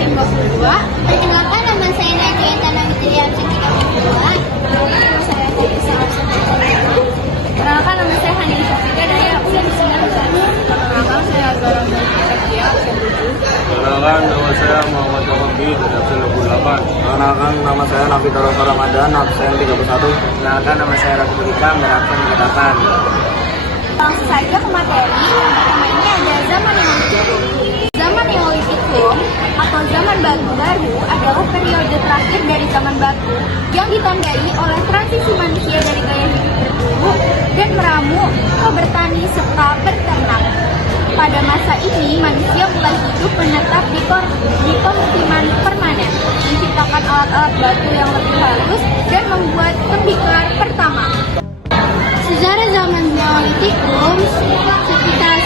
absen 22. Perkenalkan, nama saya Najwa Tanami dari absen 32. Nama saya Teresa absen 32. Perkenalkan, nama saya Hani Sofika dari absen 19. Perkenalkan, saya Azhar Dia absen 7. Perkenalkan, nama saya Muhammad Kawabi dari absen 28. Perkenalkan, nama saya Nafita Rosa Ramadan absen 31. Perkenalkan, nama saya Ratu Hikam dari absen 38. Langsung saja ke materi. Yang pertama ini ada zaman Neolitik. Zaman Neolitikum atau zaman batu baru adalah periode terakhir dari zaman batu yang ditandai oleh transisi manusia dari gaya hidup berburu dan meramu ke bertani serta berternak. Pada masa ini, manusia mulai hidup menetap di pemukiman permanen, menciptakan alat-alat batu yang lebih halus dan membuat tembikar pertama. Sejarah zaman Neolitikum sekitar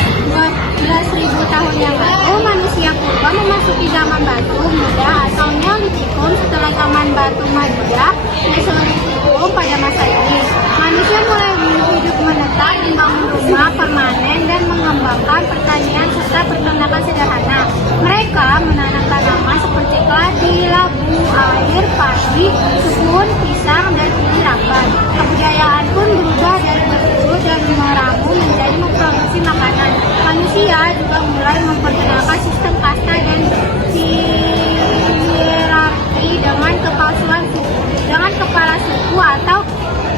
12.000 tahun yang lalu, manusia purba memasuki zaman batu muda atau Neolitikum setelah zaman batu madia, Mesolitikum. Pada masa ini, manusia mulai hidup menetap, membangun rumah permanen dan mengembangkan pertanian serta peternakan sederhana. Mereka menanam tanaman seperti keladi, labu, air, padi, kebun, pisang, dan rambat. Kebudayaan pun berubah dari berburu dan meramu menjadi memproduksi makanan. Manusia juga mulai memperkenalkan sistem kasta dan hierarki dengan kepala suku atau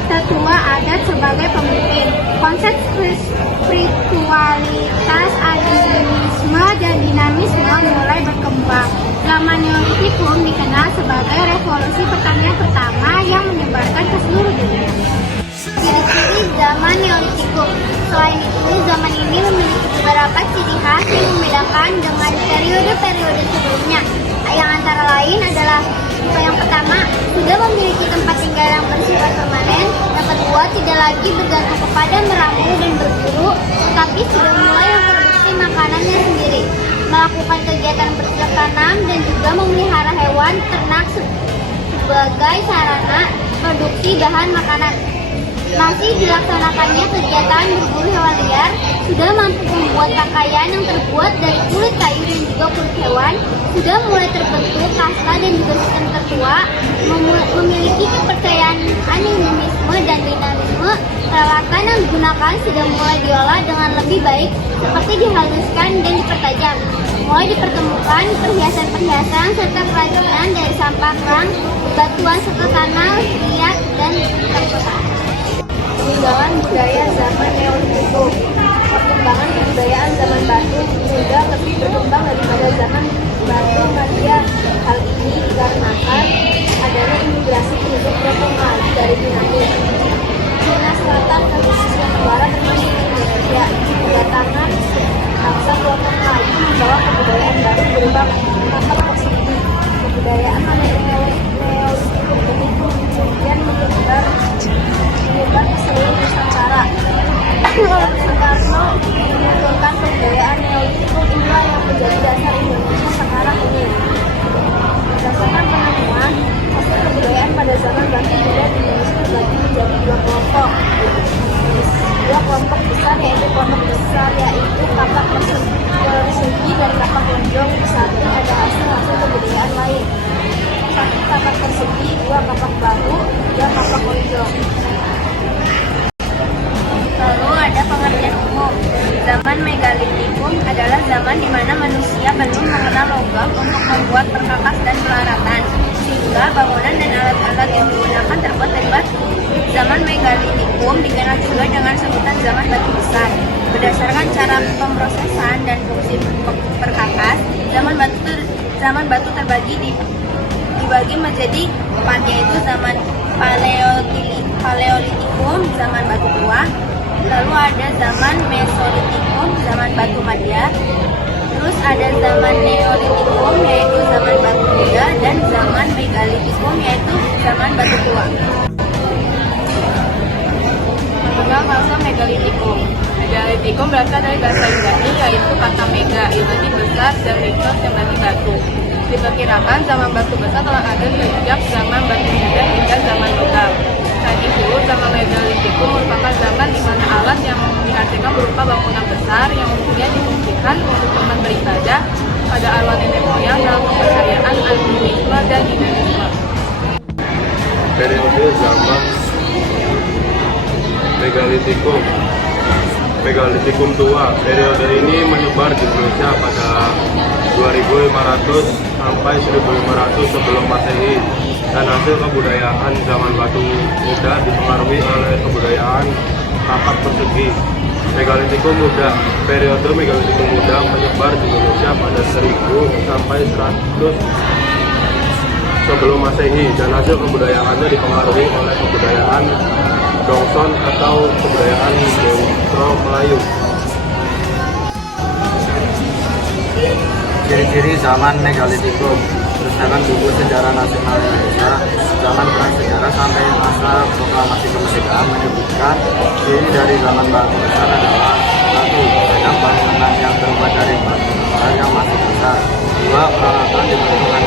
tetua adat sebagai pemimpin. Konsep spiritualitas, animisme, dan dinamisme mulai berkembang. Zaman Neolitikum dikenal sebagai revolusi pertanian pertama yang menyebarkan ke seluruh dunia. Ciri-ciri zaman Neolitikum. Selain itu, zaman ini memiliki beberapa ciri khas yang membedakan dengan periode-periode sebelumnya. Yang antara lain adalah yang pertama, sudah memiliki tempat tinggal yang bersifat permanen. Yang kedua, tidak lagi bergantung kepada meramu dan berburu, tetapi sudah mulai memproduksi makanannya sendiri, melakukan kegiatan bercocok tanam dan juga memelihara hewan ternak sebagai sarana produksi bahan makanan. Masih dilaksanakannya kegiatan berburu hewan liar, sudah mampu membuat pakaian yang terbuat dari kulit kayu dan juga kulit hewan, sudah mulai terbentuk kasta dan juga sistem tertua, memiliki kepercayaan animisme dan dinamisme. Peralatan yang digunakan sudah mulai diolah dengan lebih baik, seperti dihaluskan dan dipertajam. Mulai dipertemukan perhiasan-perhiasan serta kerajinan dari sampah kerang, batuan serta tanah liat dan terbuka. Peninggalan budaya zaman Neolitikum. Perkembangan kebudayaan zaman batu muda lebih berkembang daripada zaman batu madia. Hal ini dikarenakan adanya imigrasi penduduk Proto-Maju dari Yunani, Cina Selatan, dan Asia Tenggara termasuk Indonesia. Kedatangan bangsa Proto-Maju membawa kebudayaan baru berupa kapak persegi. Kebudayaan Neolitikum ini kemudian menyebar ke seluruh Nusantara. Soekarno menunjukkan kebudayaan Neolitikum inilah yang menjadi dasar Indonesia sekarang ini. Berdasarkan penemuan, hasil kebudayaan pada zaman batu muda di Indonesia terbagi menjadi dua kelompok. Dua kelompok besar, yaitu kelompok besar yaitu kapak persegi dan kapak lonjong. Di samping ada hasil kebudayaan lain. Satu kapak persegi, dua kapak bahu, tiga kapak lonjong. Lalu ada pengertian umum. Zaman Megalitikum adalah zaman di mana manusia belum mengenal logam untuk membuat perkakas dan pelaratan, sehingga bangunan dan alat-alat yang digunakan terbuat dari batu. Zaman Megalitikum dikenal juga dengan sebutan zaman batu besar. Berdasarkan cara pemrosesan dan fungsi perkakas, zaman batu terbagi dibagi menjadi 4, yaitu zaman Paleolitikum, zaman batu tua. Lalu ada zaman Mesolitikum, zaman batu madia. Terus ada zaman Neolitikum, yaitu zaman batu muda, dan zaman Megalitikum, yaitu zaman batu tua. Mengenal masa Megalitikum. Megalitikum berasal dari bahasa Yunani, yaitu kata mega, berarti besar, dan litos yang berarti batu. Diperkirakan zaman batu besar telah ada sejak zaman batu muda hingga zaman logam. Saat itu, zaman Megalitikum merupakan zaman di mana alat yang dihasilkan berupa bangunan besar yang kemudian difungsikan untuk teman beribadah pada arwah nenek moyang dalam kepercayaan animisme dan dinamisme. Periode zaman Megalitikum tua. Periode ini menyebar di Indonesia pada 2500 sampai 1500 sebelum Masehi, dan hasil kebudayaan zaman batu muda dipengaruhi oleh kebudayaan tapak persegi. Megalitikum muda. Periode Megalitikum muda menyebar di Indonesia pada 1000 sampai 100 sebelum Masehi, dan hasil kebudayaannya dipengaruhi oleh kebudayaan Dongson atau kebudayaan Dendro Melayu. Ciri-ciri zaman Megalitikum: kerusakan buku sejarah nasional Indonesia, zaman perang sejarah sampai masa proklamasi kemerdekaan menyebutkan ciri dari zaman batu besar adalah: 1. Banyak bangunan yang terbuat dari batu besar yang masih besar. 2. Peralatan diberikan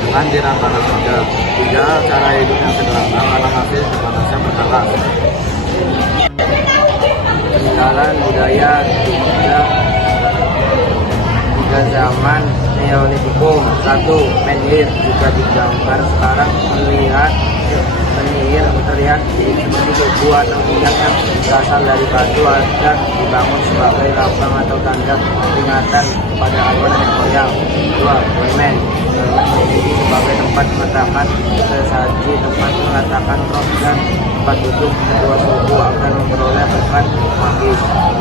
dengan jiran panas rendah. 3. Cara hidup yang sederhana karena masih panasnya berkelas. Peninggalan budaya Jogja pada zaman Neolitikum. 1. Menhir, juga digambar sekarang penyihir terlihat seperti tugu atau tiang yang berasal dari batu agar dibangun sebagai lambang atau tanda peringatan pada arwah nenek moyang. 2. Dolmen menjadi sebagai tempat meletakkan sesaji, tempat meletakkan roh dan tempat duduk kedua suku akan memperoleh berkat magis.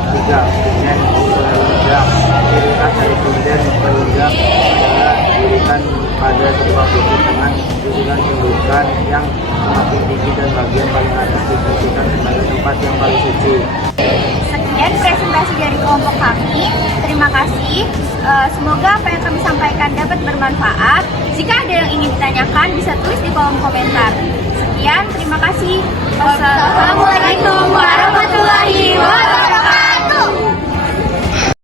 3. Punden berunjang. Ciri khas dari punden berunjang adalah didirikan pada sebuah bukit dengan susunan gundukan yang semakin tinggi dan bagian paling atas difungsikan sebagai tempat yang paling suci. Sekian presentasi dari kelompok kami. Terima kasih. Semoga apa yang kami sampaikan dapat bermanfaat. Jika ada yang ingin ditanyakan, bisa tulis di kolom komentar. Sekian, terima kasih. Wassalamualaikum warahmatullahi wabarakatuh.